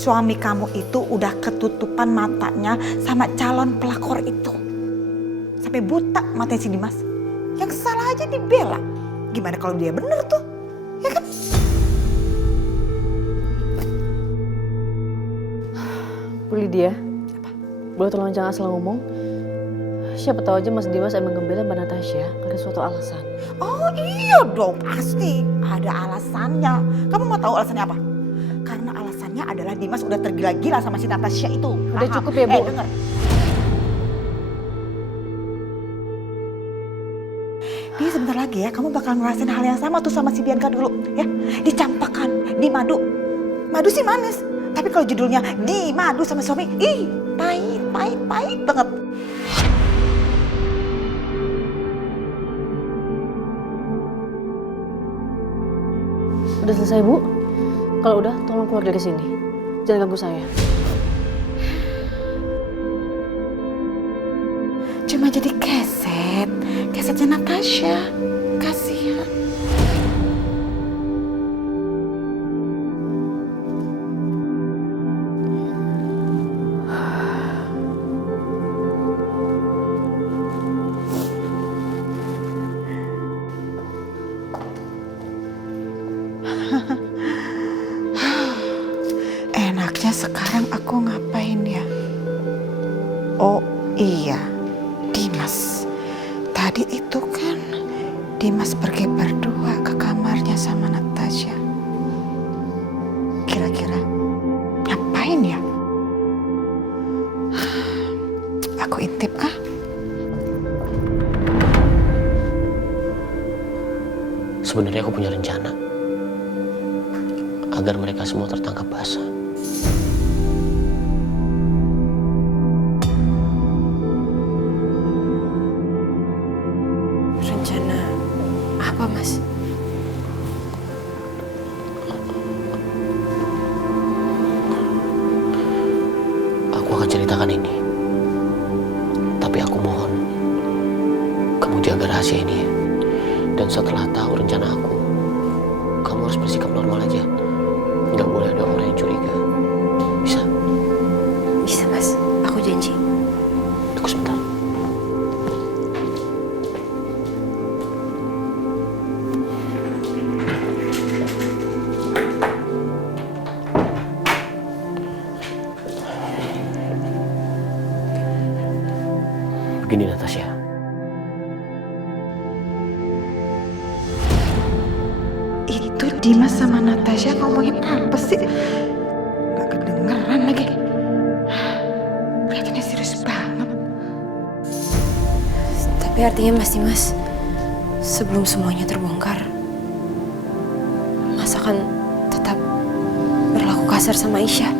suami kamu itu udah ketutupan matanya sama calon pelakor itu. Sampai buta matanya si Dimas. Yang salah aja dibela. Gimana kalau dia bener tuh? Ya kan? Bu Lydia, boleh tolong jangan asal ngomong? Siapa tahu aja Mas Dimas emang ngebela Mbak Natasha karena suatu alasan. Oh iya dong, pasti ada alasannya. Kamu mau tahu alasannya apa? Karena alasannya adalah Dimas udah tergila-gila sama si Natasha itu. Udah cukup ya, Bu. Denger. Dia sebentar lagi ya, kamu bakal ngerasain hal yang sama tuh sama si Bianca dulu. Ya, dicampakkan, di madu. Madu sih manis. Tapi kalau judulnya di madu sama suami, ih pahit banget. Udah selesai, Bu? Kalau udah, tolong keluar dari sini. Jangan ganggu saya. Cuma jadi kesetnya Natasha. Kasihan. Enaknya sekarang aku ngapain ya? Oh iya, Dimas. Tadi itu kan Dimas pergi berdua ke kamarnya sama Natasha. Kira-kira ngapain ya? Aku intip ah. Sebenarnya aku punya rencana agar mereka semua tertangkap basah. Rencana apa, Mas? Aku akan ceritakan ini. Tapi aku mohon kamu jaga rahasia ini ya. Dan setelah tahu rencana aku, kamu harus bersikap normal aja. Nggak boleh ada orang yang curiga. Bisa? Bisa, Mas. Aku janji. Tunggu sebentar. Begini Natasha. Itu Dimas sama Natasha ngomongin apa sih? Gak kedengeran lagi. Kelihatannya serius banget. Tapi artinya Mas Dimas, sebelum semuanya terbongkar, Mas akan tetap berlaku kasar sama Aisyah.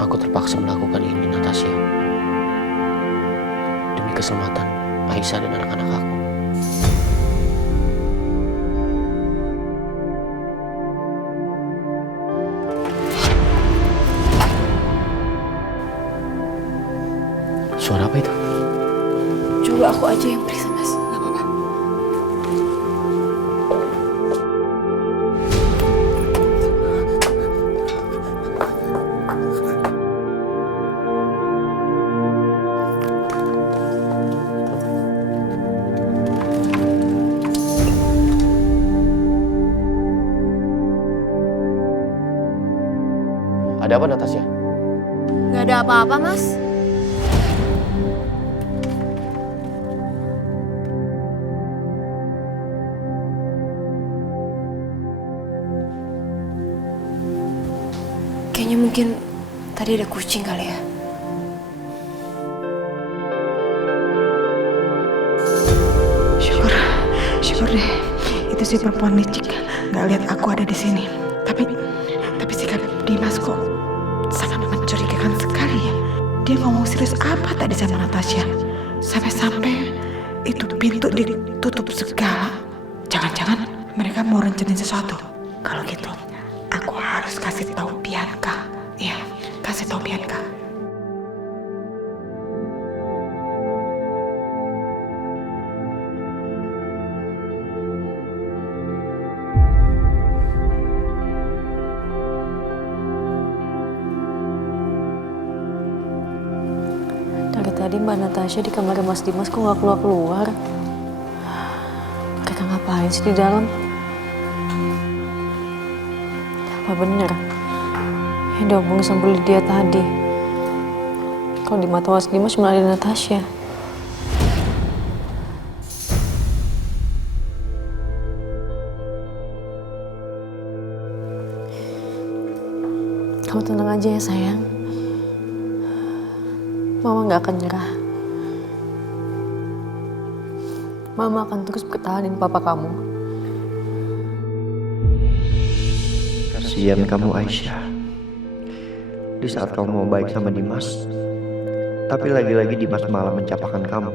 Aku terpaksa melakukan ini, Natasha. Demi keselamatan Aisyah dan anak-anak aku. Suara apa itu? Coba aku aja yang periksa, Mas. Gak apa-apa. Ada apa, Natasha? Gak ada apa-apa, Mas. Kayaknya mungkin tadi ada kucing kali ya. Syukur deh. Itu si perempuan licik nggak lihat aku ada di sini. Tapi sikap Dimas kok sangat mencurigakan sekali ya. Dia ngomong serius apa tadi sama Natasha? Sampai-sampai itu pintu ditutup segala. Jangan-jangan mereka mau rencanain sesuatu. Kalau gitu, aku harus kasih tahu Bianca. Iya, kasih tahu Bianca. tadi Mbak Natasha di kamar Mas Dimas kok nggak keluar-keluar? Mereka ngapain sih di dalam? Apa bener yang diomongin sama Bu Lydia tadi? Kalau di mata Mas Dimas cuma ada Natasha. Kamu tenang aja ya sayang. Mama gak akan nyerah. Mama akan terus pertahanin papa kamu. Kasihan kamu Aisyah. Di saat kamu mau baik sama Dimas, tapi lagi-lagi Dimas malah mencapakan kamu.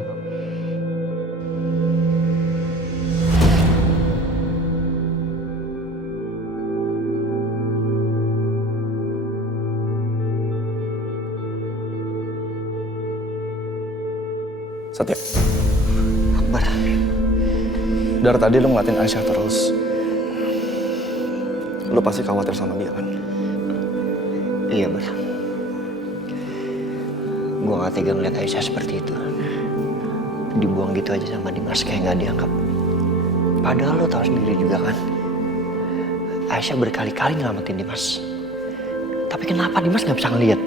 Satya, Akbar, dari tadi lu ngeliatin Aisyah terus. Lu pasti khawatir sama dia kan? iya Bar. Gue gak tega ngeliat Aisyah seperti itu. Dibuang gitu aja sama Dimas kayak gak dianggap. Padahal lo tahu sendiri juga kan, Aisyah berkali-kali nyelamatin Dimas. Tapi kenapa Dimas gak bisa ngeliat?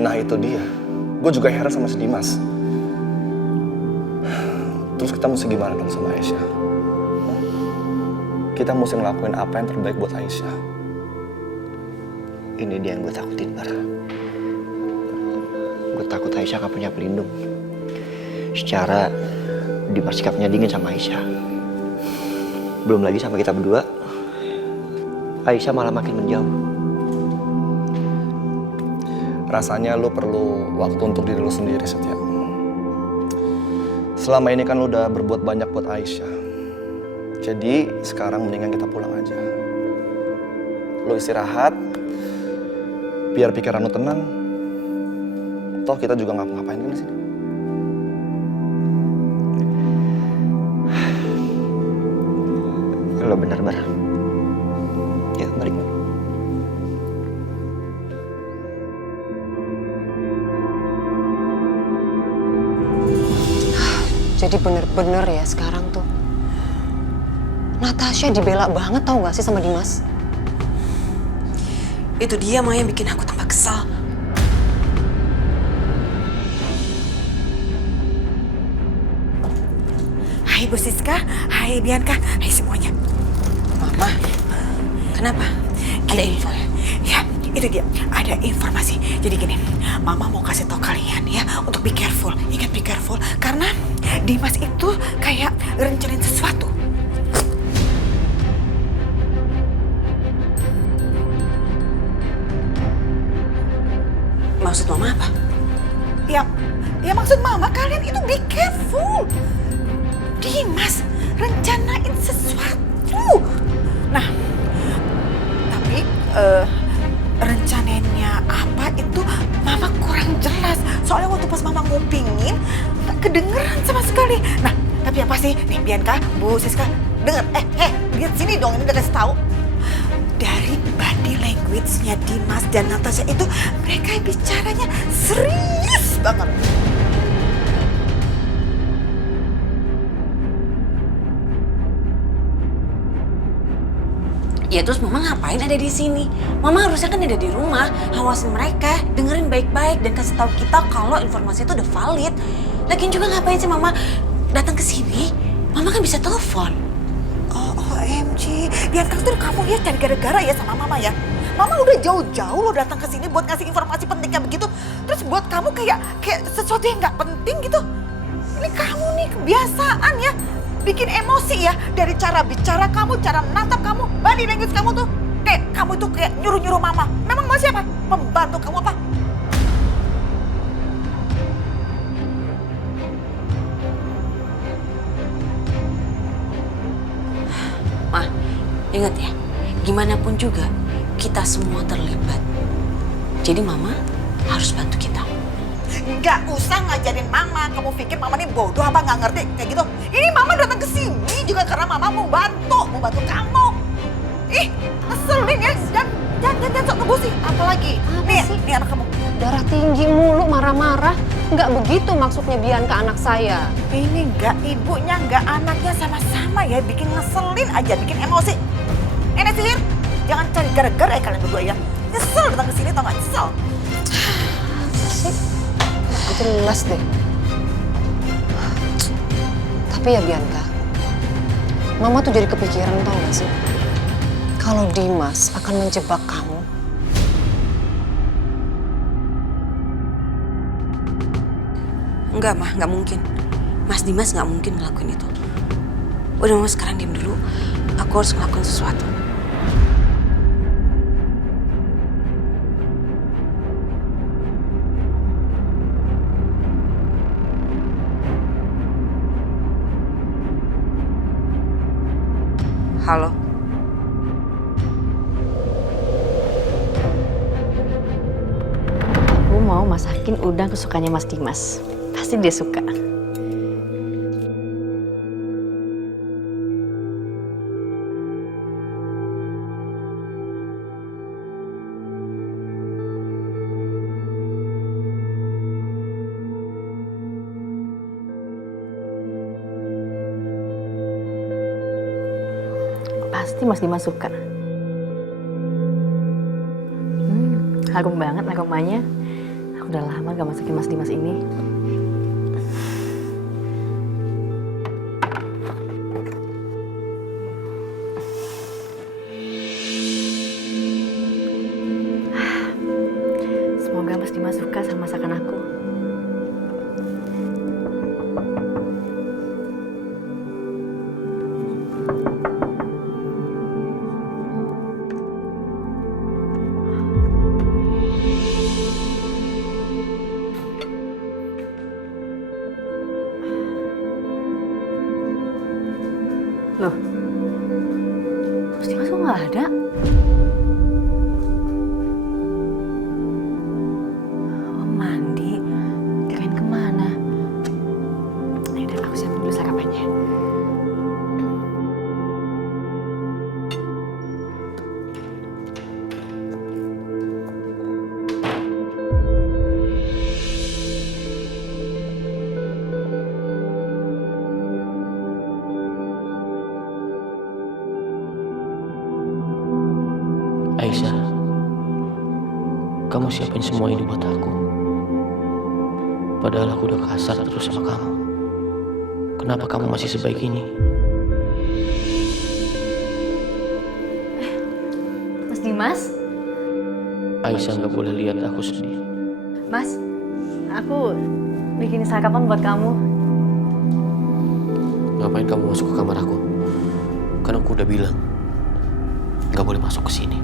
Nah itu dia. Gue juga heran sama si Dimas. Terus kita mesti gimana dong sama Aisyah? Kita mesti ngelakuin apa yang terbaik buat Aisyah. Ini dia yang gue takutin, Bar. Gue takut Aisyah gak punya pelindung. Secara Dimas sikapnya dingin sama Aisyah. Belum lagi sama kita berdua, Aisyah malah makin menjauh. Rasanya lu perlu waktu untuk diri lu sendiri, Setia. Selama ini kan lu udah berbuat banyak buat Aisyah. Jadi sekarang mendingan kita pulang aja. Lu istirahat, biar pikiran lu tenang. Toh kita juga ngapa-ngapain kan di sini. Lo benar, Bar. Ya, balik. Jadi bener-bener ya sekarang tuh Natasha dibela banget tau gak sih sama Dimas? Itu dia Maya yang bikin aku tambah kesal. Hai Bu Siska, hai Bianca, hai semuanya. Mama, kenapa? Ada info ya? Ya, itu dia. Ada informasi. Jadi gini, Mama mau kasih tau kalian ya untuk be careful. Ingat be careful karena Dimas itu kayak rencanain sesuatu. Maksud Mama apa? Ya maksud Mama kalian itu be careful. Dimas rencanain sesuatu. Nah, tapi rencananya apa itu Mama kurang jelas. Soalnya waktu pas Mama ngupingin nggak kedengeran sama sekali. Nah, tapi yang pasti nih Bianca, Bu Siska, denger. Lihat sini dong, ini udah kasih tahu. Dari body language-nya Dimas dan Natasha itu mereka bicaranya serius banget. Ya terus Mama ngapain ada di sini? Mama harusnya kan ada di rumah, awasin mereka, dengerin baik-baik dan kasih tahu kita kalau informasi itu udah valid. Lagian juga ngapain sih Mama datang ke sini? Mama kan bisa telepon. OMG, Bianca tuh kamu ya cari gara-gara ya sama Mama ya. Mama udah jauh-jauh lo datang ke sini buat ngasih informasi penting kayak begitu. Terus buat kamu kayak sesuatu yang nggak penting gitu. Ini kamu nih kebiasaan ya. Bikin emosi ya dari cara bicara kamu, cara menatap kamu, body language kamu tuh. Kayak kamu tuh kayak nyuruh-nyuruh Mama. Memang mau siapa? Membantu kamu apa? Ma, ingat ya, gimana pun juga kita semua terlibat. Jadi Mama harus bantu kita. Nggak usah ngajarin Mama. Kamu pikir Mama ini bodoh apa nggak ngerti kayak gitu? Ini Mama datang ke sini juga karena Mama mau bantu kamu. Ih, ngeselin ya. Jangan sok ngebusi. Apalagi? Nih anak kamu. Darah tinggi mulu, marah-marah. Nggak begitu maksudnya Bianca anak saya. Ini nggak ibunya, nggak anaknya, sama-sama ya. Bikin ngeselin aja, bikin emosi. Nenek sihir, jangan cari gara-gara ya kalian berdua ya. Nyesel datang ke sini, tau nggak? Nyesel. Sih, nggak jelas deh. Tapi ya Bianca, Mama tuh jadi kepikiran tau gak sih? Kalau Dimas akan menjebak kamu. Enggak, Mah, nggak mungkin. Mas Dimas nggak mungkin ngelakuin itu. Udah, Mama sekarang diam dulu. Aku harus ngelakuin sesuatu. Halo. Aku mau masakin udang kesukaannya Mas Dimas. Pasti dia suka. Pasti Mas Dimas suka. Harum banget aromanya. Aku udah lama gak masakin Mas Dimas ini. Semoga Mas Dimas suka sama masakan aku. Loh, Mas Dimas kok nggak ada? Oh, mandi. Kirain kemana? Yaudah, aku siapin dulu sarapannya. Aisyah, kamu siapin semua ini buat aku. Padahal aku udah kasar terus sama kamu. Kenapa kamu masih sebaik ini? Mas Dimas? Aisyah nggak boleh lihat aku sedih. Mas, aku bikin sarapan buat kamu. Ngapain kamu masuk ke kamar aku? Kan aku udah bilang nggak boleh masuk ke sini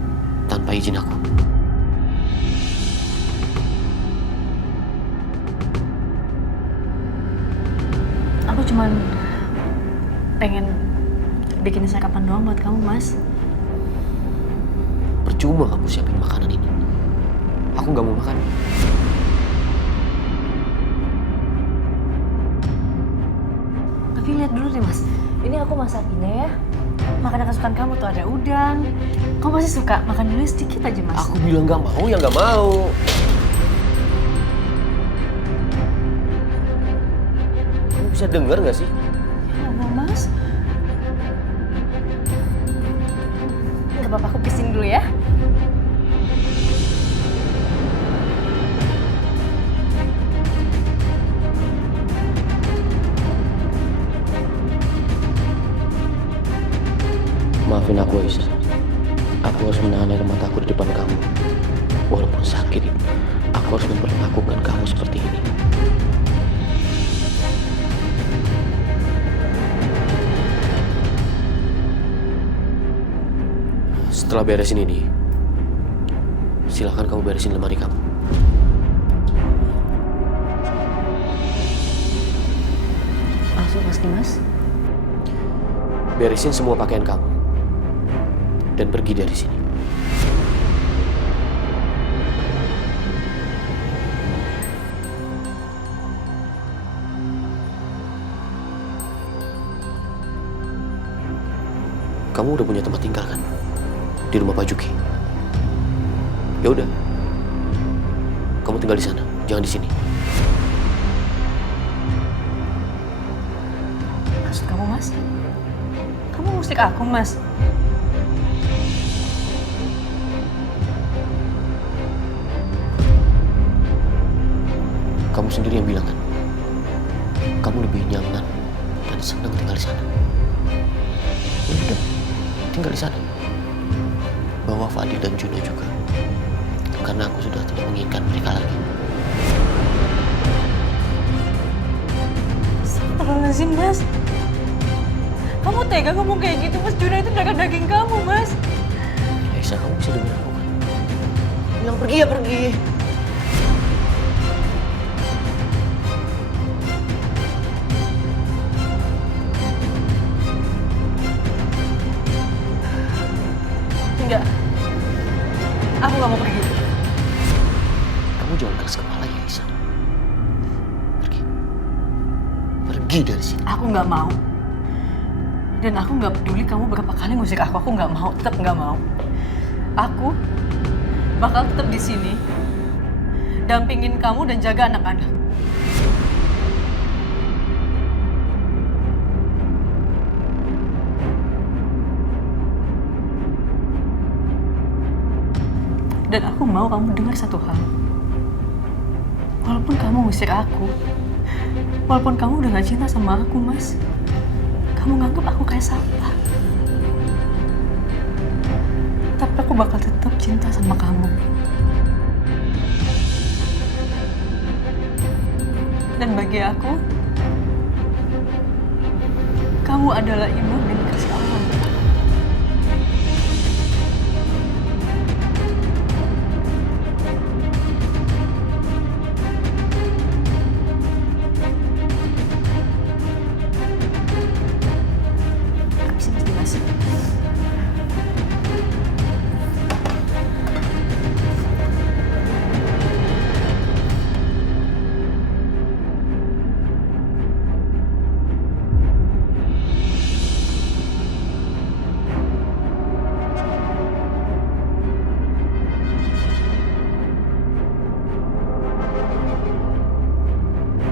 tanpa izin aku. Aku cuman pengen bikin sarapan doang buat kamu, Mas. Percuma kamu siapin makanan ini. Aku nggak mau makan. Tapi lihat dulu deh, Mas. Ini aku masakinnya ya. Makanan kesukaan kamu tuh ada udang. Kamu pasti suka. Makan dulu sedikit aja, Mas. Aku bilang nggak mau ya nggak mau. Kamu bisa dengar nggak sih? Ya Allah, Mas. Nggak apa-apa, aku pisin dulu ya. Maafin aku, Aisyah. Aku harus menahan air mataku di depan kamu. Walaupun sakit, aku harus memperlakukan kamu seperti ini. Setelah beresin ini, silakan kamu beresin lemari kamu. Langsung, Mas Dimas. Beresin semua pakaian kamu. Dan pergi dari sini. Kamu udah punya tempat tinggal kan? di rumah Pak Juki. Ya udah, kamu tinggal di sana, jangan di sini. Maksud kamu, Mas? Kamu ngusik aku, Mas? Kamu sendiri yang bilang kan, kamu lebih nyaman dan senang tinggal di sana. Ya udah, tinggal di sana. Bawa Fadil dan Juno juga, karena aku sudah tidak menginginkan mereka lagi. Astagfirullahaladzim, Mas. Kamu tega ngomong kayak gitu, Mas. Juno itu darah daging kamu, Mas. Aisyah, kamu bisa dengar aku kan? Bilang pergi ya pergi. Enggak. Aku gak mau pergi. Kamu jangan keras kepala ya, Aisyah. Pergi. Pergi dari sini. Aku nggak mau. Dan aku nggak peduli kamu berapa kali ngusik aku nggak mau, tetap nggak mau. Aku bakal tetap di sini, dampingin kamu dan jaga anak-anak. Dan aku mau kamu dengar satu hal. Walaupun kamu ngusir aku, walaupun kamu udah gak cinta sama aku, Mas, kamu nganggap aku kayak sampah. Tapi aku bakal tetap cinta sama kamu. Dan bagi aku, kamu adalah imam dan kasih Allah.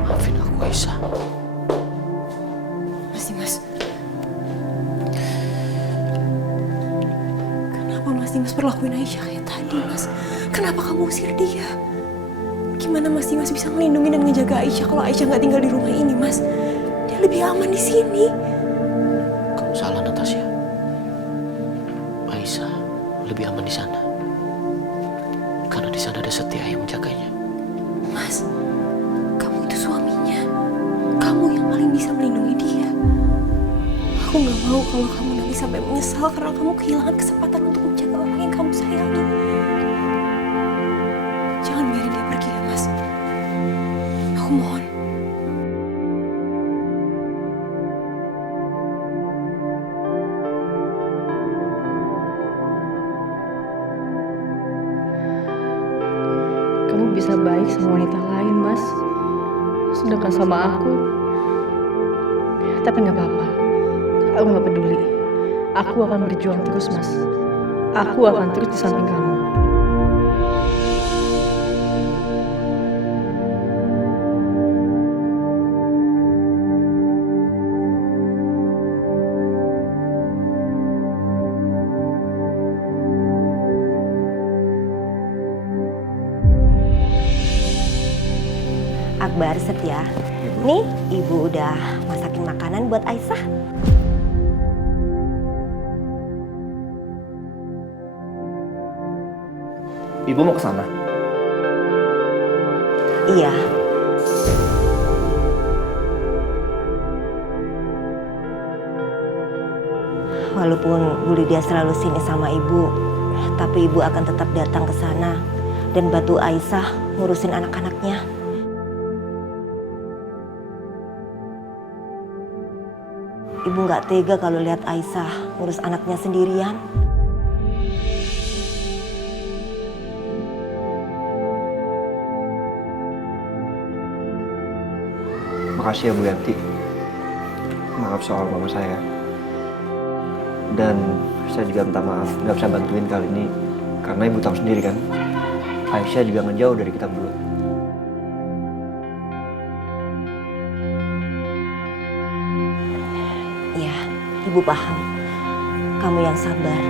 Maafin aku, Aisyah. Mas. Kenapa Mas Dimas perlakuin Aisyah kayak tadi, Mas? Kenapa kamu usir dia? Gimana Mas Dimas bisa melindungi dan ngejaga Aisyah kalau Aisyah nggak tinggal di rumah ini, Mas? Dia lebih aman di sini. Kamu salah, Natasha. Aisyah lebih aman di sana. Karena di sana ada Setia yang menjaganya. Mas, kamu itu suaminya. Kamu yang paling bisa melindungi dia. Aku nggak mau kalau kamu nanti sampai menyesal karena kamu kehilangan kesempatan untuk menjaga orang yang kamu sayangi. Jangan biarin dia pergi ya, Mas. Aku mohon. Kamu bisa baik sama wanita lain, Mas. Sedangkan sama aku. Tapi nggak apa-apa. Aku nggak peduli. Aku akan berjuang terus, Mas. Aku akan terus di samping kamu. Akbar, Setia. Nih, Ibu udah masakin makanan buat Aisyah. Ibu mau ke sana? Iya. Walaupun Bu Lydia selalu sini sama Ibu, tapi Ibu akan tetap datang ke sana dan bantu Aisyah ngurusin anak-anaknya. Ibu nggak tega kalau lihat Aisyah ngurus anaknya sendirian. Makasih ya Bu Yanti. Maaf soal mama saya. Dan Saya juga minta maaf nggak bisa bantuin kali ini karena ibu tahu sendiri kan, Aisyah juga ngejauh dari kita berdua. Ya, ibu paham. Kamu yang sabar.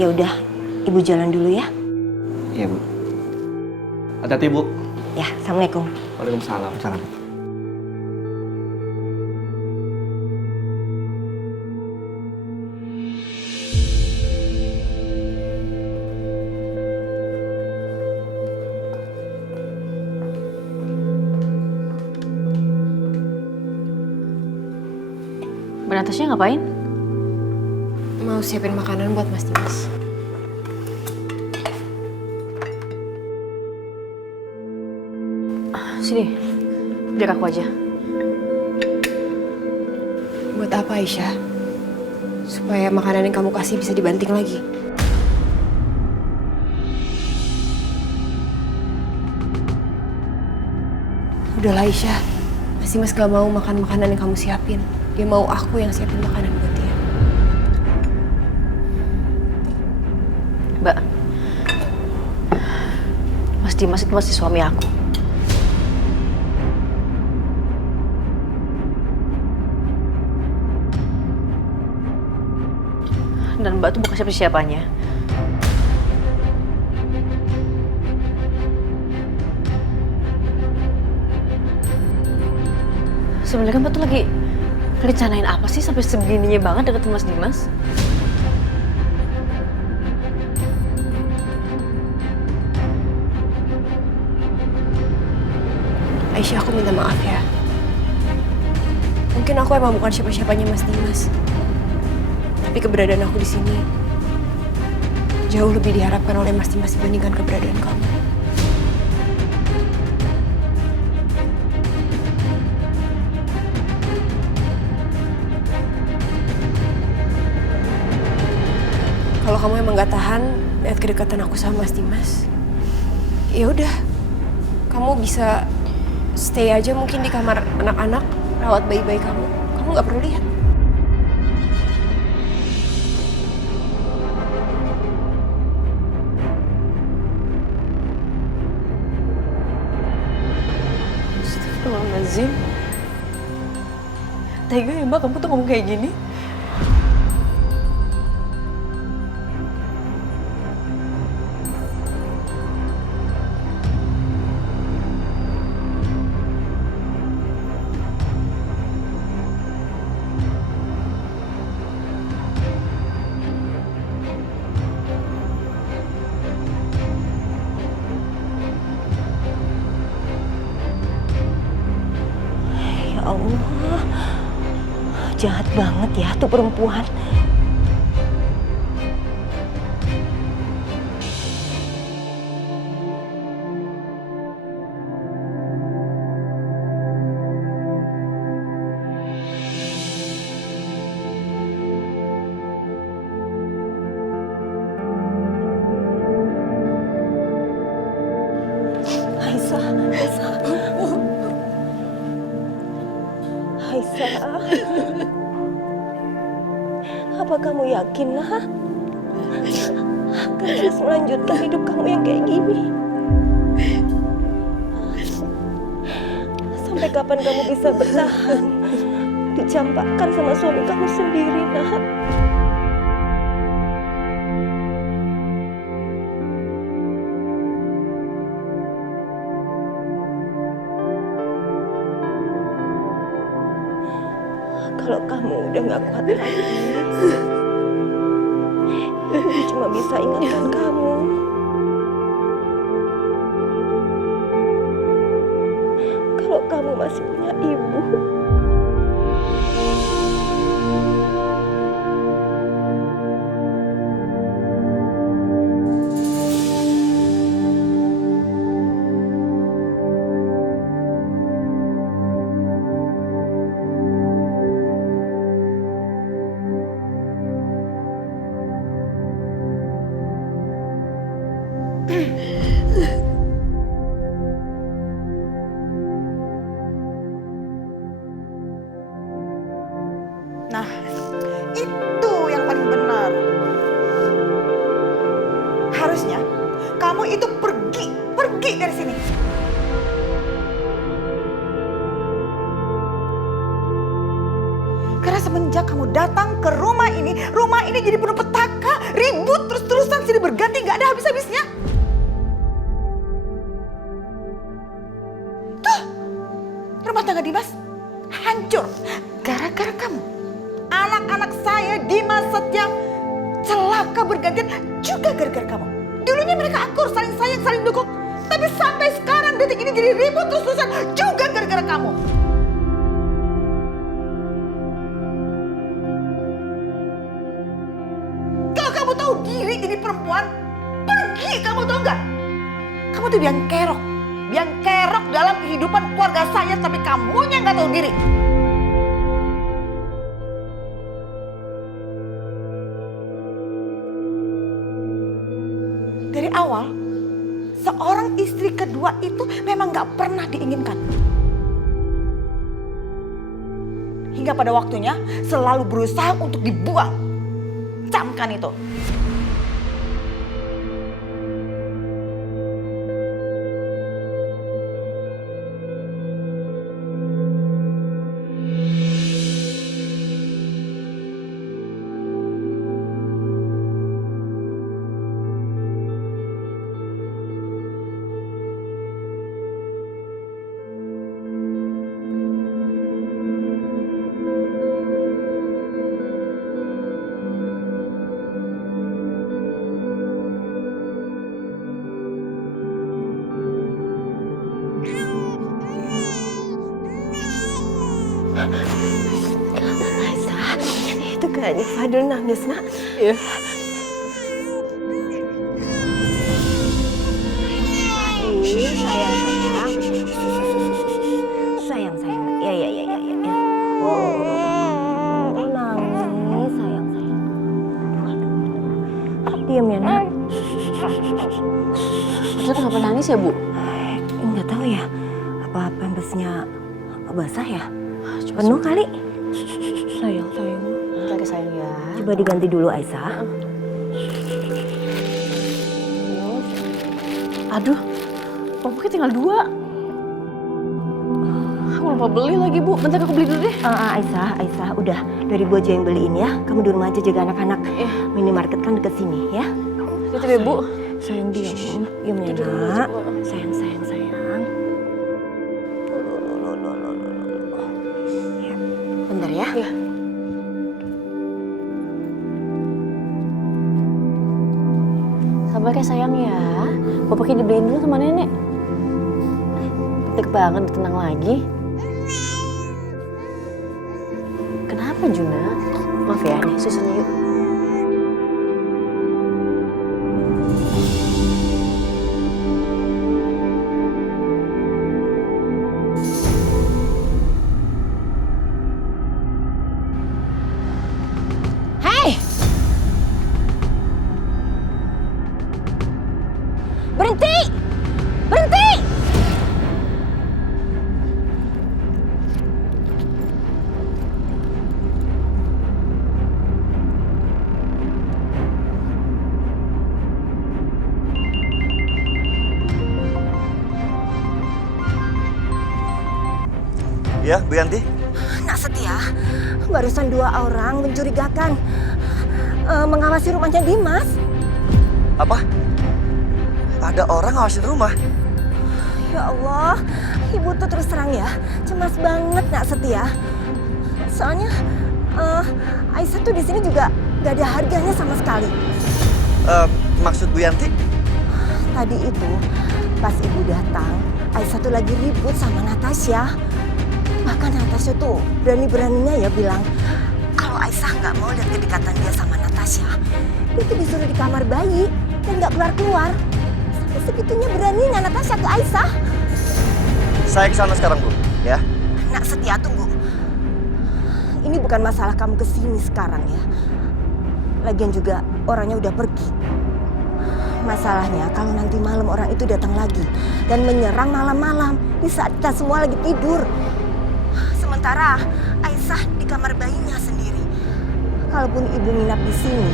Ya udah, ibu jalan dulu ya. Iya bu. Hati-hati, Bu. Ya, assalamualaikum. Waalaikumsalam. Salam. Mbak Natasha ngapain? Mau siapin makanan buat Mas Dimas. Sini, biar aku aja. Buat apa Aisyah? Supaya makanan yang kamu kasih bisa dibanting lagi. Udahlah Aisyah, Mas Dimas gak mau makan makanan yang kamu siapin. Dia mau aku yang siapin makanan buat dia. Mbak, Mas Dimas itu masih suami aku. Dan Mbak tuh bukan siapa-siapanya. Sebenarnya Mbak tuh lagi rencanain apa sih sampai segininya banget deket Mas Dimas? Aisyah, aku minta maaf ya. Mungkin aku emang bukan siapa-siapanya Mas Dimas. Tapi keberadaan aku di sini jauh lebih diharapkan oleh Mas Dimas dibandingkan keberadaan kamu. Kalau kamu emang gak tahan lihat kedekatan aku sama Mas Dimas, ya udah, kamu bisa stay aja mungkin di kamar anak-anak, rawat bayi-bayi kamu. Kamu nggak perlu lihat. Astagfirullahaladzim. Tega ya Mbak, kamu tuh ngomong kayak gini? Ya Allah, jahat banget ya tuh perempuan. Aisyah, apa kamu yakin, Nak? Akan terus melanjutkan hidup kamu yang kayak gini? Sampai kapan kamu bisa bertahan? Dicampakkan sama suami kamu sendiri, Nak. Kalau kamu udah gak kuat lagi, Ibu cuma bisa ingatkan kamu. Kalau kamu masih punya ibu. Seharusnya kamu itu pergi dari sini. Karena semenjak kamu datang ke rumah ini jadi penuh petaka, ribut terus-terusan, silih berganti, nggak ada habis-habisnya. Tuh, rumah tangga Dimas hancur gara-gara kamu. Anak-anak saya Dimas, Setya celaka bergantian juga gara-gara kamu. Dulunya mereka akur, saling sayang, saling dukung. Tapi sampai sekarang detik ini jadi ribut terus-terusan juga gara-gara kamu. Kalau kamu tahu diri jadi perempuan, pergi, kamu tahu nggak? Kamu tuh biang kerok dalam kehidupan keluarga saya, tapi kamunya nggak tahu diri. Dari awal, seorang istri kedua itu memang gak pernah diinginkan. Hingga pada waktunya selalu berusaha untuk dibuang. Camkan itu. Aisyah, itu kayaknya Fadil nangis, Nak. Iya. Fadil, sayang. Ya. Oh, nangis, sayang. Aduh. Diam ya, Nak. Ustaz kenapa nangis ya, Bu? Nggak tahu ya, apa pampasnya basah ya? Penuh kali. Sayang. Bentar ya, sayang ya. Coba diganti dulu, Aisyah. Aduh, popoknya tinggal 2. Aku lupa beli lagi, Bu. Bentar aku beli dulu deh. Aisyah, udah. Dari Bu aja yang beliin ya. Kamu di rumah aja jaga anak-anak. Minimarket kan deket sini ya. Gitu deh, Bu. Sayang, diam ya, Nak. Sayang. Bentar ya. Iya. Sabar ya, sayang ya. Popoknya dibeliin dulu sama nenek. Deg banget, tenang lagi. Kenapa, Juna? Maaf ya, nih susunya yuk. Berhenti! Ya, Bu Yanti? Nak Setia, barusan 2 orang mencurigakan mengawasi rumahnya Dimas. Apa? Ada orang ngawasin rumah? Ya Allah, Ibu tuh terus terang ya, cemas banget Nak Setia. Soalnya Aisyah tuh di sini juga gak ada harganya sama sekali. Maksud Bu Yanti? Tadi itu pas Ibu datang, Aisyah tuh lagi ribut sama Natasha. Bahkan Natasha tuh berani-beraninya ya bilang kalau Aisyah nggak mau lihat kedekatan dia sama Natasha, dia tuh disuruh di kamar bayi dan nggak keluar-keluar. Sampai segitunya beraninya Natasha ke Aisyah. Saya kesana sekarang, Bu. Ya. Nak Setia, tunggu. Ini bukan masalah kamu kesini sekarang ya. Lagian juga orangnya udah pergi. Masalahnya kalau nanti malam orang itu datang lagi dan menyerang malam-malam di saat kita semua lagi tidur. Sementara Aisyah di kamar bayinya sendiri. Kalaupun Ibu nginap di sini,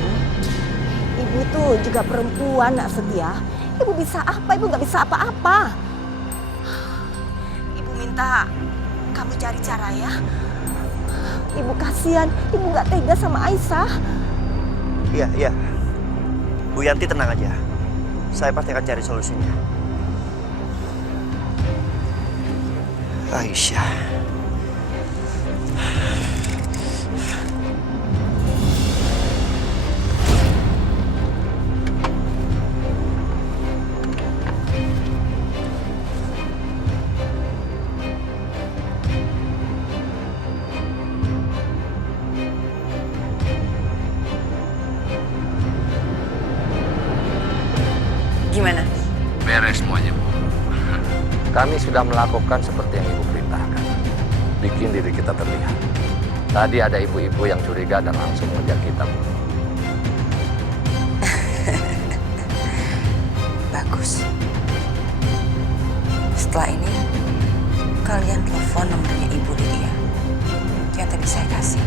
Ibu tuh juga perempuan, Nak Setia. Ibu bisa apa? Ibu nggak bisa apa-apa. Ibu minta kamu cari cara ya. Ibu kasihan, ibu nggak tega sama Aisyah. Iya. Bu Yanti tenang aja. Saya pasti akan cari solusinya. Aisyah. Gimana? Beres semuanya, Bu. Kami sudah melakukan seperti yang Ibu perintahkan. Bikin diri kita terlihat. Tadi ada ibu-ibu yang curiga dan langsung mengejar kita, Bu. Bagus. Setelah ini, kalian telepon nomornya Ibu Lydia. Yang tadi saya kasih.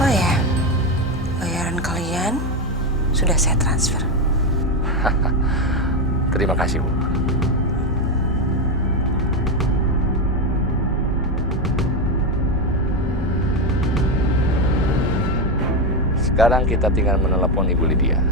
Oh ya, bayaran kalian sudah saya transfer. Terima kasih, Bu. Sekarang kita tinggal menelepon Ibu Lydia.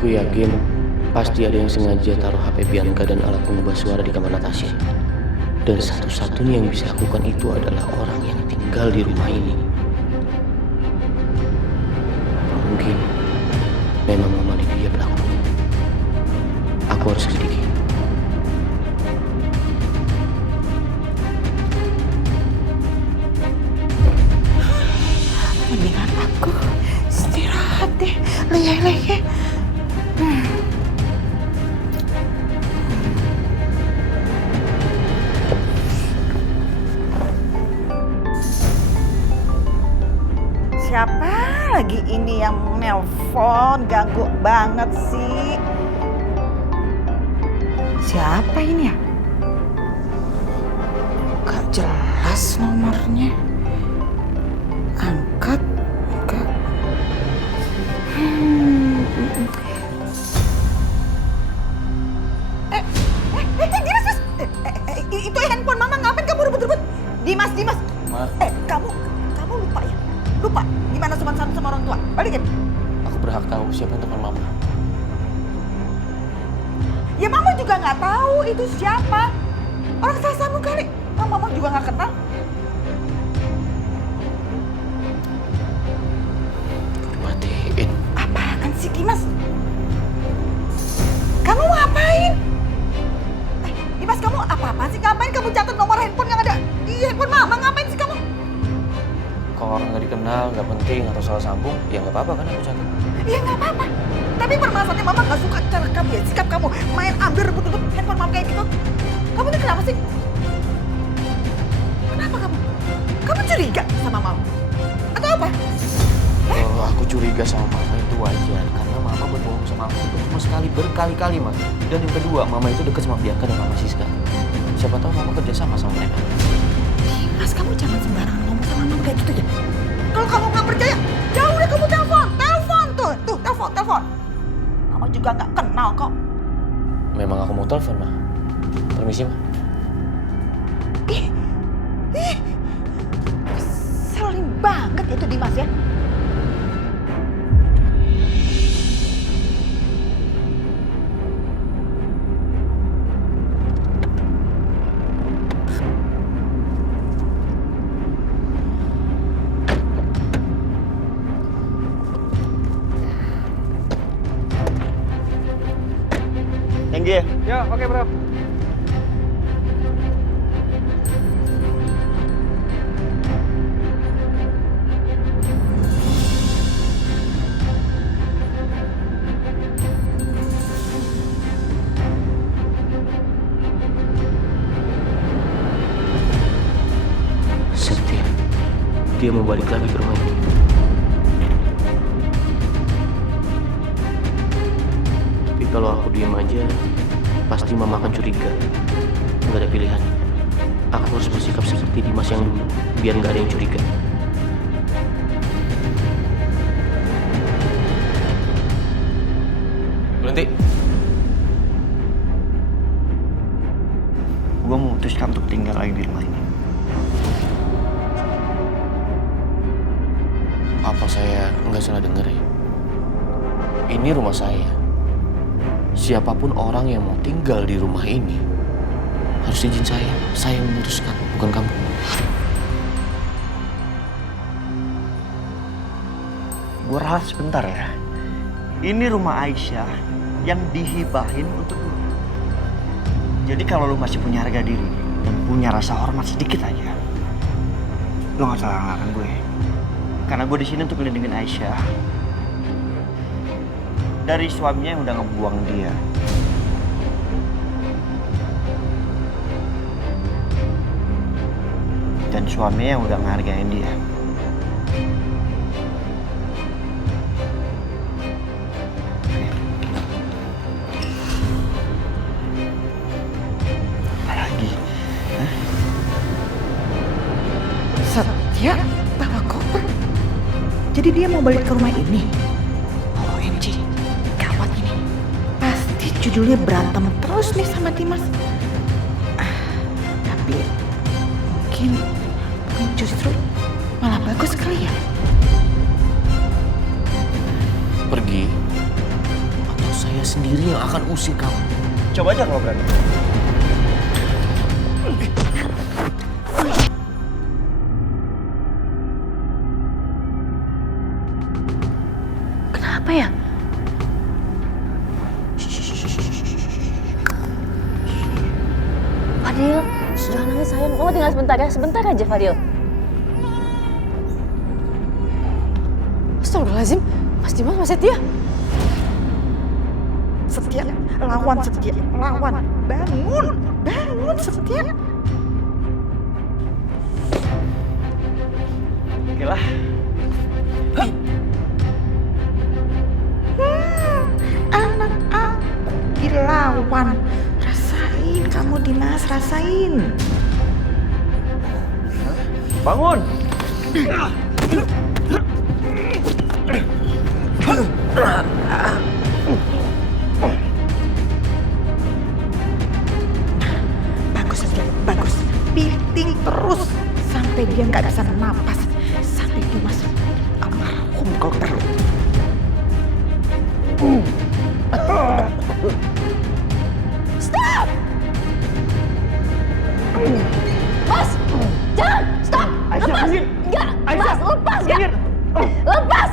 Aku yakin pasti ada yang sengaja taruh HP Bianca dan alat pengubah suara di kamar Natasha. Dan satu-satunya yang bisa lakukan itu adalah orang yang tinggal di rumah ini. Mungkin memang Mama Lydia pelakunya. Aku harus selidiki. Mendingan aku istirahat deh, leyeh-leyeh. Siapa lagi ini yang nelpon? Ganggu banget sih. Siapa ini ya? Gak jelas nomornya. Angkat. Enggak. Dimas, itu handphone Mama, ngapain kamu rebut-rebut? Dimas. Ma. Kamu lupa ya? Lupa gimana sopan santun sama orang tua? Balikin. Aku berhak tahu siapa yang telepon Mama. Ya Mama juga nggak tahu itu siapa. Orang sasamu kali. Mama juga nggak kenal. Matiin. Apaan sih Dimas? Kamu ngapain? Dimas, kamu apa-apaan sih? Ngapain kamu catat nomor handphone yang ada di handphone Mama? Ngapain sih kamu? Kalau orang nggak dikenal, nggak penting atau salah sambung, ya nggak apa-apa kan aku catat. Iya nggak apa-apa. Tapi permasalahannya Mama nggak suka cara kamu ya, sikap kamu main ambil rebut-rebut handphone Mama kayak gitu. Kamu ini kenapa sih? Kenapa kamu? Kamu curiga sama Mama? Atau apa? Kalau aku curiga sama Mama itu wajar, karena Mama berbohong sama aku itu cuma sekali, berkali-kali, Ma. Dan yang kedua, Mama itu deket sama Bianca dan Mama Siska. Siapa tahu Mama kerja sama mereka. Dimas, kamu jangan sembarangan ngomong sama Mama kayak gitu ya. Kalau kamu nggak percaya, jauh deh kamu telepon telepon. Mama juga nggak kenal kok. Memang aku mau telepon, Ma. Permisi, Ma. Keselin banget itu Dimas ya. Tinggi ya? Ya, oke bro. dia mau balik lagi ke rumah ini. Tapi kalau aku diem aja, pasti mama akan curiga. Nggak ada pilihan. Aku harus bersikap seperti Dimas yang dulu, biar nggak ada yang curiga. Berhenti. Gue memutuskan untuk tinggal lagi di rumah ini. Apa saya nggak salah denger ya? Ini rumah saya. Siapapun orang yang mau tinggal di rumah ini harus izin saya. Saya yang memutuskan, bukan kamu. Gue rahat sebentar ya. Ini rumah Aisyah yang dihibahin untuk lu. Jadi kalau lu masih punya harga diri dan punya rasa hormat sedikit aja, lu nggak salah ngarang gue. Karena gue di sini untuk melindungi Aisyah dari suaminya yang udah ngebuang dia. Dan suaminya yang udah ngehargain dia. Apalagi? Hah? Satya bawa koper. Jadi dia mau balik ke rumah ini. OMG, gawat ini. Pasti judulnya berantem terus nih sama Dimas. Tapi mungkin justru malah bagus kali ya. Pergi, atau saya sendiri yang akan usir kamu. Coba aja kalau berani. Kenapa ya? Fadil, jangan nangis sayang. Mama tinggal sebentar ya, sebentar aja Fadil. Astagfirullahaladzim, Mas Dimas, Mas Setia. Setia, lawan Setia, lawan. Bangun, bangun Setia. Oke lah. Anak aku dilawan. Rasain kamu Dimas, rasain. Bangun! Bagus Setia, bagus. Piting terus sampai dia nggak bisa napas. Sampai Dimas almarhum kalau perlu. Stop! Mas! Jangan! Stop! Lepas! Enggak! Mas, lepas! Enggak! Lepas!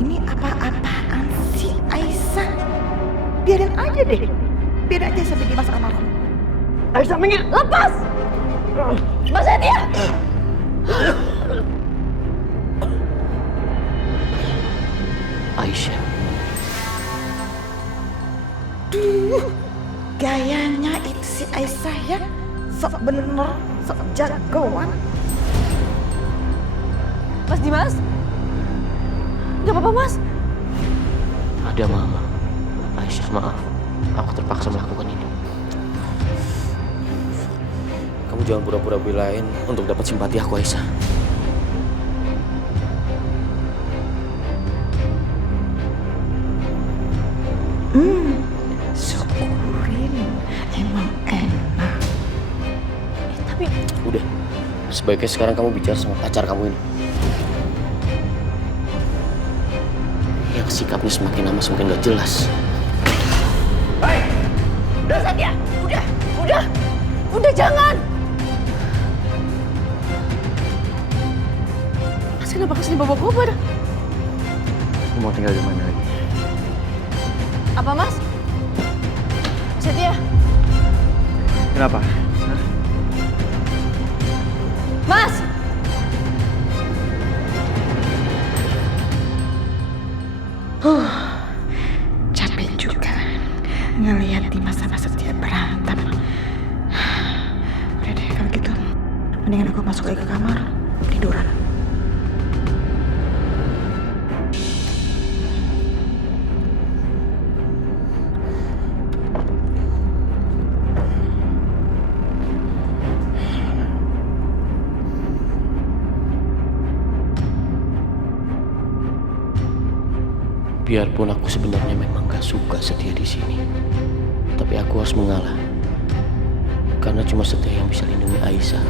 Ini apa-apaan sih Aisyah? Biarin aja deh. Biar aja sampai Dimas almarhum. Aisyah minggir! Lepas! Mas Setia! Aisyah. Gayanya itu si Aisyah ya. Sok bener, sok jagoan. Mas Dimas? Gak apa-apa Mas? Ada mama. Aisyah, maaf. Aku terpaksa melakukan ini. Kamu jangan pura-pura belain untuk dapat simpati aku, Aisyah. Syukurin. Emang enak. Tapi Udah. Sebaiknya sekarang kamu bicara sama pacar kamu ini. Yang sikapnya semakin lama semakin gak jelas. Mas Setia! Udah jangan! Mas kenapa kesini bawa koper? Lu mau tinggal di mana lagi? Apa Mas? Mas Setia? Kenapa? Mas! Capek juga ngelihat Dimas sama Setia berantem. Udah deh kalau gitu, Mendingan aku masuk lagi ke kamar, tiduran. Biarpun aku sebenarnya memang gak suka Setia di sini, tapi aku harus mengalah. Karena cuma Setia yang bisa lindungi Aisyah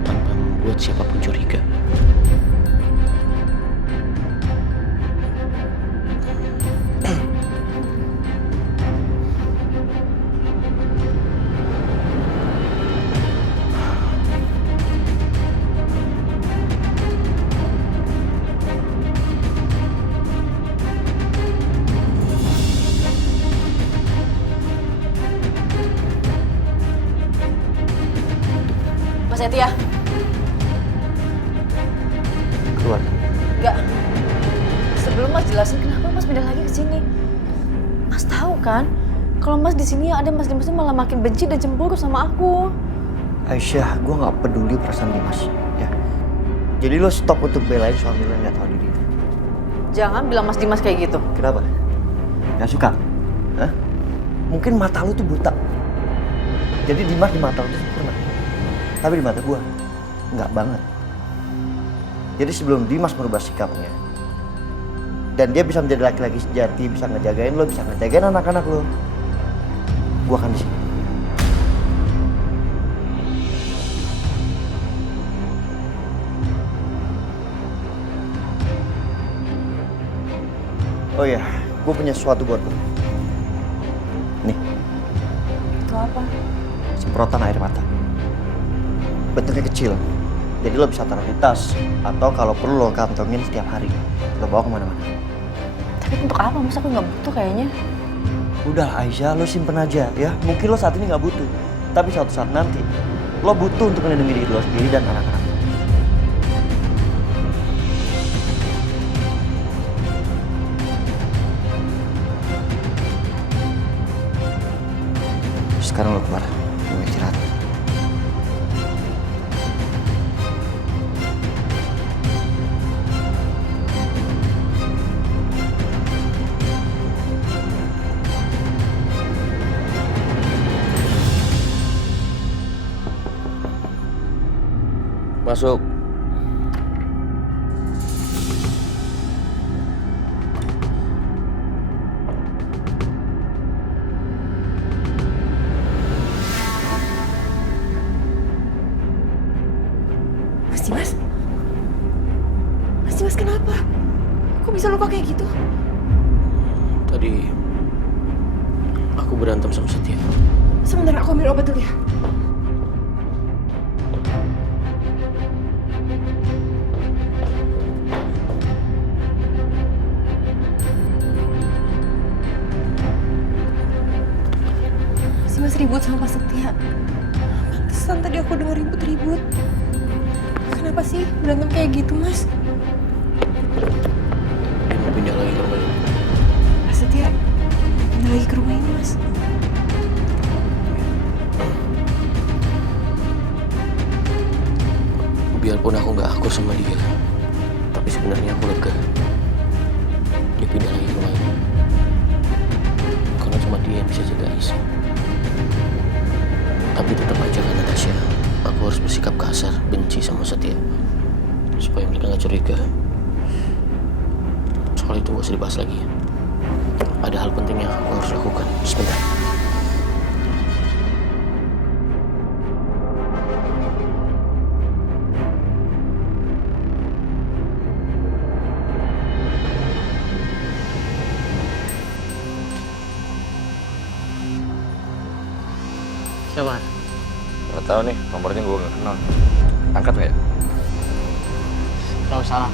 tanpa membuat siapapun curiga. Mas Setia. Keluar. Enggak. Sebelum Mas jelasin kenapa Mas pindah lagi ke sini. Mas tahu kan, kalau Mas di sini ada Mas Dimas malah makin benci dan cemburu sama aku. Aisyah, gue nggak peduli perasaan Dimas, ya. Jadi lo stop untuk belain suami lo yang nggak tahu diri. Jangan bilang Mas Dimas kayak gitu. Kenapa? Gak suka? Hah? Mungkin mata lo tuh buta. Jadi Dimas di mata lo tuh sempurna. Tapi di mata gue, nggak banget. Jadi sebelum Dimas merubah sikapnya, dan dia bisa menjadi laki-laki sejati, bisa ngejagain lo, bisa ngejagain anak-anak lo, gue akan di sini. Oh iya, gue punya sesuatu buat lo. Nih. Itu apa? Semprotan air mata. Bentuknya kecil, jadi lo bisa taruh di tas, atau kalau perlu lo kantongin setiap hari. Lo bawa kemana-mana. Tapi untuk apa Mas? Aku nggak butuh kayaknya. Udah Aisyah, lo simpen aja ya. Mungkin lo saat ini nggak butuh, tapi suatu saat nanti lo butuh untuk melindungi diri lo sendiri dan anak-anak. Sekarang lo keluar, lo istirahat. Masuk. Mas Dimas? Mas Dimas kenapa? Kok bisa luka kayak gitu? Tadi aku berantem sama Setia. Sebentar, aku ambil obat dulu ya. Mas ribut sama Pak Setia. Pantesan tadi aku dengar ribut-ribut. Kenapa sih berantem kayak gitu, Mas? Dia mau pindah lagi ke rumah ini. Pak Setia pindah lagi ke rumah ini, Mas. Biarpun aku nggak akur sama dia, tapi sebenarnya aku lega. Dia pindah lagi ke rumah ini. Karena cuma dia yang bisa jaga Aisyah. Tapi tetap aja kan Natasha, aku harus bersikap kasar, benci sama Setia, supaya mereka nggak curiga. Soal itu gak usah dibahas lagi ya. Ada hal penting yang aku harus lakukan. Sebentar. Siapa? Gak tau nih, nomornya gue gak kenal. Angkat gak ya? Gak usah lah.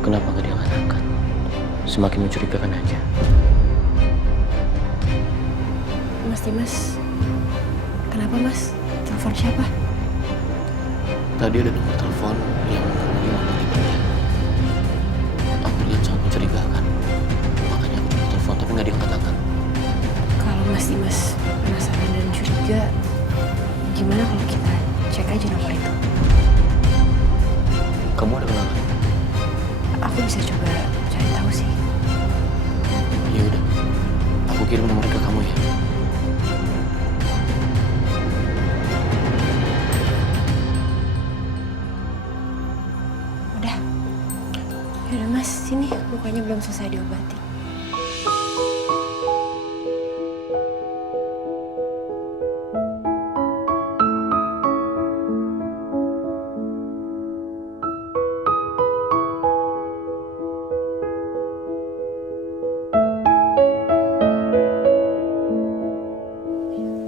Kenapa gak diangkat-angkat? Semakin mencurigakan aja. Mas Dimas. Kenapa Mas? Telepon siapa? Tadi ada nomor telepon yang 555. Aku lihat sangat mencurigakan. Makanya aku coba telepon tapi nggak diangkat-angkat. Kalau Mas Dimas penasaran dan curiga, gimana kalau kita cek aja nomor itu? Kamu ada kenalan? Aku bisa coba cari tahu sih. Ya udah, aku kirim nomor ke kamu ya. Udah. Yaudah Mas, sini lukanya belum selesai diobati.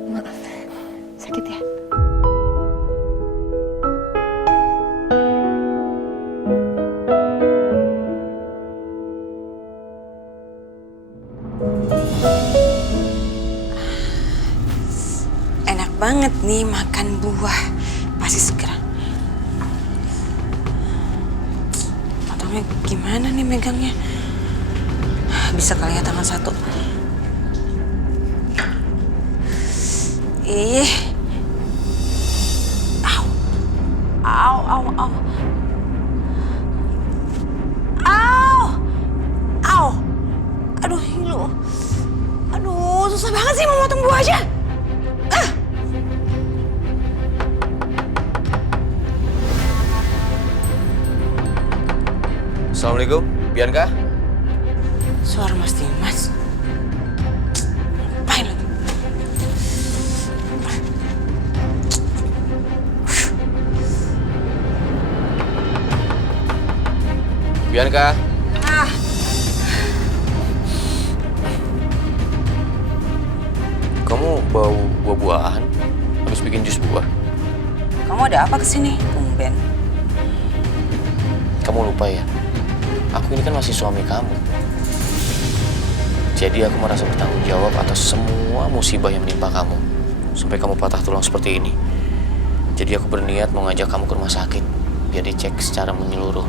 Maaf, sakit ya? Enak banget nih makan buah. Pasti seger. Potongnya gimana nih megangnya? Bisa kali ya tangan satu. Ih. Au. Au, au, au. Au. Au. Aduh, Hilo. Aduh, susah banget sih mau motong buah aja. Assalamualaikum, Bianca. Suara Mas Dimas. Ngapain lagi? Bianca. Ah, Kamu bau buah-buahan? Habis bikin jus buah? kamu ada apa kesini? Tumben. Kamu lupa ya? Aku ini kan masih suami kamu. Jadi aku merasa bertanggung jawab atas semua musibah yang menimpa kamu. Sampai kamu patah tulang seperti ini. Jadi aku berniat mau ngajak kamu ke rumah sakit. Biar dicek secara menyeluruh.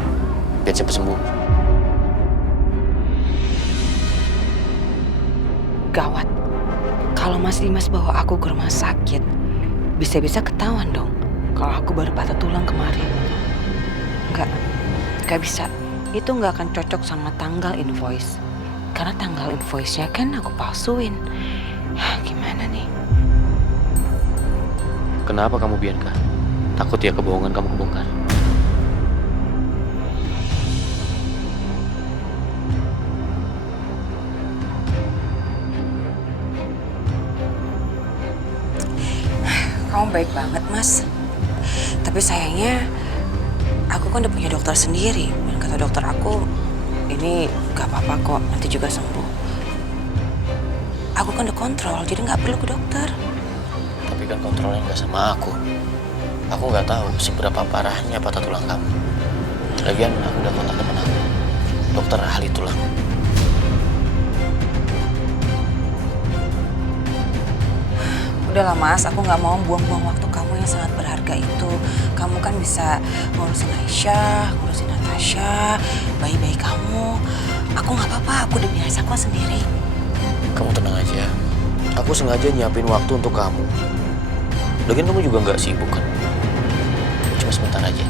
Biar cepat sembuh. Gawat. Kalau Mas Dimas bawa aku ke rumah sakit, bisa-bisa ketahuan dong kalau aku baru patah tulang kemarin. Nggak bisa. Itu nggak akan cocok sama tanggal invoice. Karena tanggal invoice-nya kan aku palsuin. Gimana nih? Kenapa kamu, Bianca? Takut ya kebohongan kamu kebongkar? Kamu baik banget, Mas. Tapi sayangnya, aku kan udah punya dokter sendiri. Dan kata dokter aku, ini gak apa-apa kok, nanti juga sembuh. Aku kan udah kontrol, jadi gak perlu ke dokter. Tapi kan kontrolnya nggak sama aku. Aku nggak tahu seberapa parahnya patah tulang kamu. Lagian aku udah kontak temen aku, dokter ahli tulang. Udahlah Mas, aku nggak mau buang-buang waktu kamu yang sangat berharga itu. Kamu kan bisa ngurusin Aisyah, ngurusin Natasha, bayi-bayi kamu. Aku nggak apa-apa, aku udah biasa kok sendiri. Kamu tenang aja. Aku sengaja nyiapin waktu untuk kamu. Lagian kamu juga nggak sibuk kan? Cuma sebentar aja.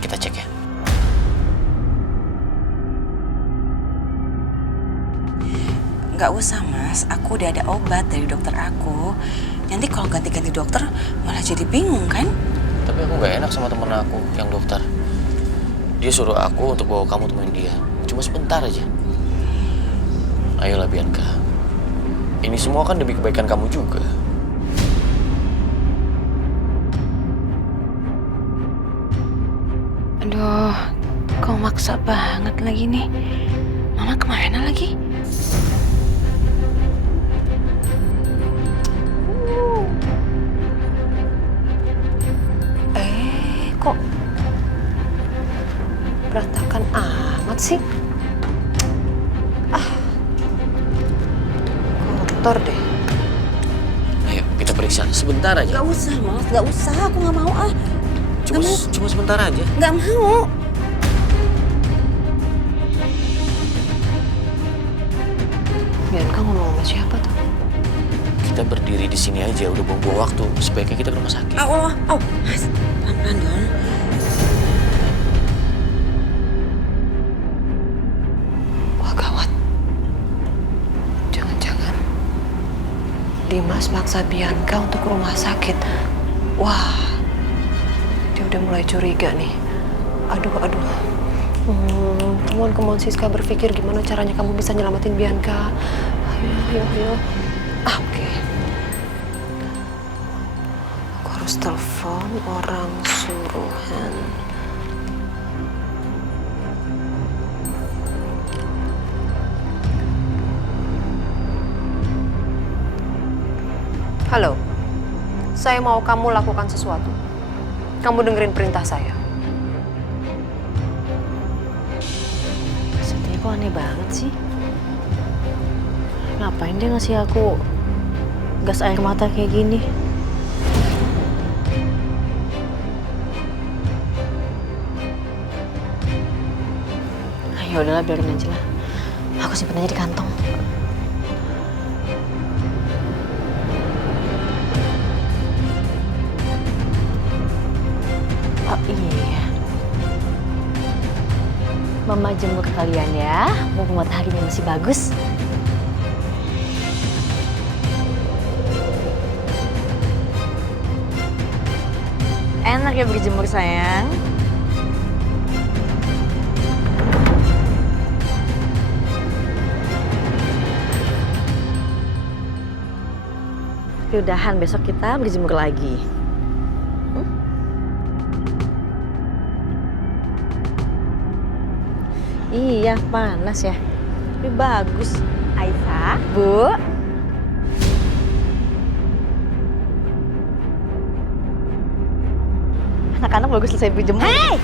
Kita cek ya. Nggak usah Mas, aku udah ada obat dari dokter aku. Nanti kalau ganti-ganti dokter malah jadi bingung kan? Tapi aku nggak enak sama temen aku yang dokter. Dia suruh aku untuk bawa kamu temuin dia. Cuma sebentar aja. Ayolah Bianca. Ini semua kan demi kebaikan kamu juga. Aduh, kok maksa banget lagi nih. Mama kemana lagi? Kok berantakan amat sih? Kotor deh. sebentar aja. Gak usah, Mas. Gak usah. Aku gak mau ah. Cuma sebentar aja. Gak mau. Bianca ngomong sama siapa tuh? Kita berdiri di sini aja, udah buang-buang waktu. Sebaiknya kita ke rumah sakit. Mas, pelan-pelan dong. Wah gawat. Jangan-jangan Dimas maksa Bianca untuk ke rumah sakit. Wah, dia udah mulai curiga nih. Aduh. Come on Siska, berpikir gimana caranya kamu bisa nyelamatin Bianca. Ayo. Oke. Aku harus telepon orang suruhan. Halo, saya mau kamu lakukan sesuatu. Kamu dengerin perintah saya. Sepertinya kok aneh banget sih. Ngapain dia ngasih aku gas air mata kayak gini? Ya udahlah, biarin aja lah. Aku simpen aja di kantong. Oh iya, Mama jemput kalian ya. Mumpung mataharinya masih bagus. Enak ya berjemur sayang. Udahan, besok kita berjemur lagi. Iya, panas ya. Tapi bagus. Aisyah, Bu. Anak-anak bagus selesai berjemur. Hei!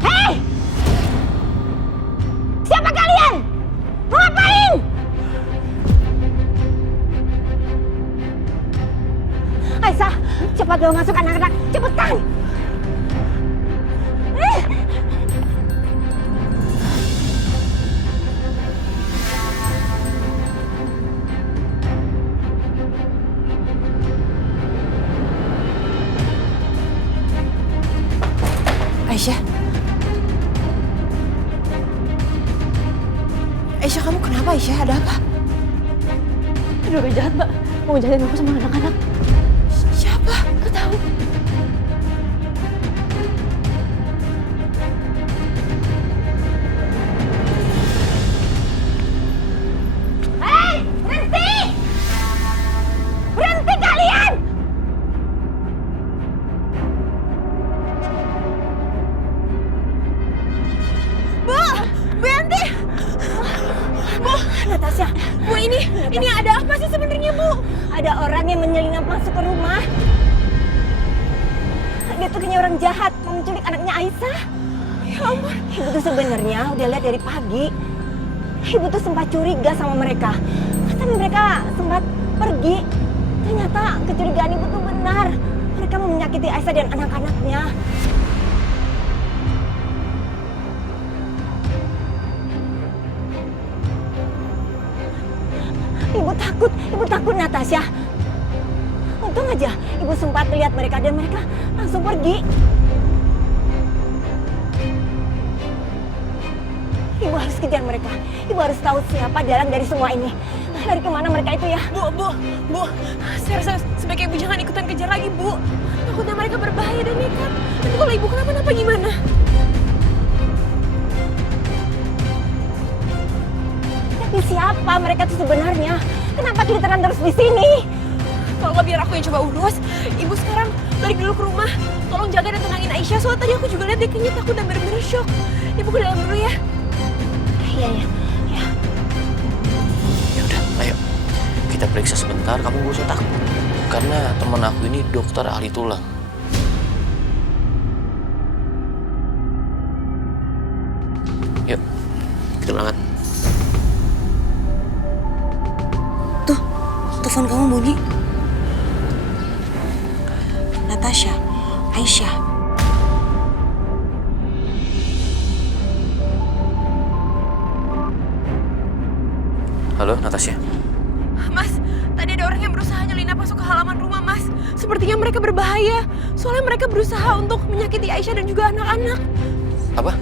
Hei! Siapa kalian? Mau ngapain? Aisyah, cepat bawa masuk anak-anak. Cepetan! Aisyah? Aisyah, kamu kenapa Aisyah? Ada apa? Aduh, gak jahat, Mbak. Mau jahatin aku sama anak-anak. Siapa? Gak tahu. Hei, berhenti! Berhenti kalian! Natasha, Bu, ini ada apa sih sebenarnya, Bu? Ada orang yang menyelinap masuk ke rumah. Dia tuh kayaknya orang jahat, mau menculik anaknya Aisyah. Ya ampun. Ibu tuh sebenarnya udah lihat dari pagi. Ibu tuh sempat curiga sama mereka. Tapi mereka sempat pergi. Ternyata kecurigaan Ibu tuh benar. Mereka mau menyakiti Aisyah dan anak-anaknya. Ibu takut Natasha. Untung aja Ibu sempat lihat mereka dan mereka langsung pergi. Ibu harus kejar mereka. Ibu harus tahu siapa dalang dari semua ini. Dari kemana mereka itu ya? Bu, saya rasa sebaiknya Ibu jangan ikutan kejar lagi, Bu. Takutnya mereka berbahaya dan nekat. Nanti kalau Ibu kenapa-napa gimana? Tapi siapa mereka itu sebenarnya? Kenapa kelihatan terus di sini? Kalau nggak biar aku yang coba urus. Ibu sekarang balik dulu ke rumah. Tolong jaga dan tenangin Aisyah. Soalnya tadi aku juga lihat dia kayaknya takut dan bener-bener shock. Ibu ke dalam dulu ya. Iya. Ya udah, ayo. Kita periksa sebentar, kamu gak usah takut. Karena teman aku ini dokter ahli tulang. Yuk, kita berangkat. telepon kamu bunyi. Natasha, Aisyah. Halo, Natasha. Mas, tadi ada orang yang berusaha nyelinap masuk ke halaman rumah, Mas. Sepertinya mereka berbahaya. Soalnya mereka berusaha untuk menyakiti Aisyah dan juga anak-anak. Apa?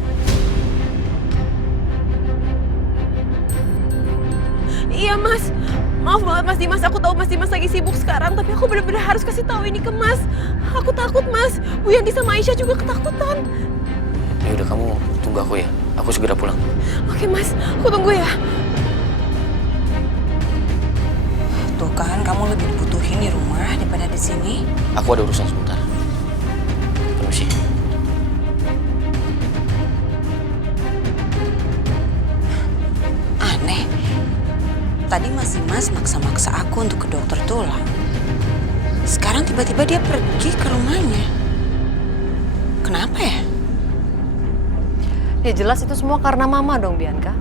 Iya, Mas. Maaf banget, Mas Dimas. Aku tahu Mas Dimas lagi sibuk sekarang, tapi aku benar-benar harus kasih tahu ini ke Mas. Aku takut, Mas. Bu Yanti sama Aisyah juga ketakutan. Ya udah, kamu tunggu aku ya. Aku segera pulang. Oke, Mas. Aku tunggu ya. Tuh kan, kamu lebih dibutuhin di rumah daripada di sini. Aku ada urusan sebentar. Permisi. Aneh. Tadi Mas Dimas maksa-maksa aku untuk ke dokter tulang. Sekarang tiba-tiba dia pergi ke rumahnya. Kenapa ya? Ya jelas itu semua karena Mama dong, Bianca.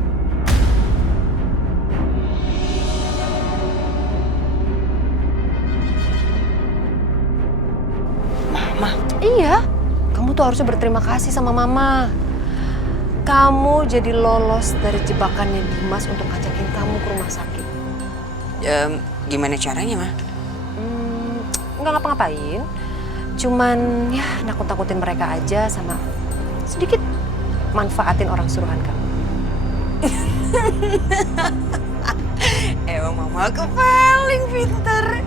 Mama? Iya, kamu tuh harusnya berterima kasih sama Mama. Kamu jadi lolos dari jebakannya Dimas untuk ngajakin kamu ke rumah sakit. Gimana caranya, Ma? Nggak ngapa-ngapain. Cuman ya nakut-nakutin mereka aja sama sedikit manfaatin orang suruhan kamu. Emang Mama aku paling pintar.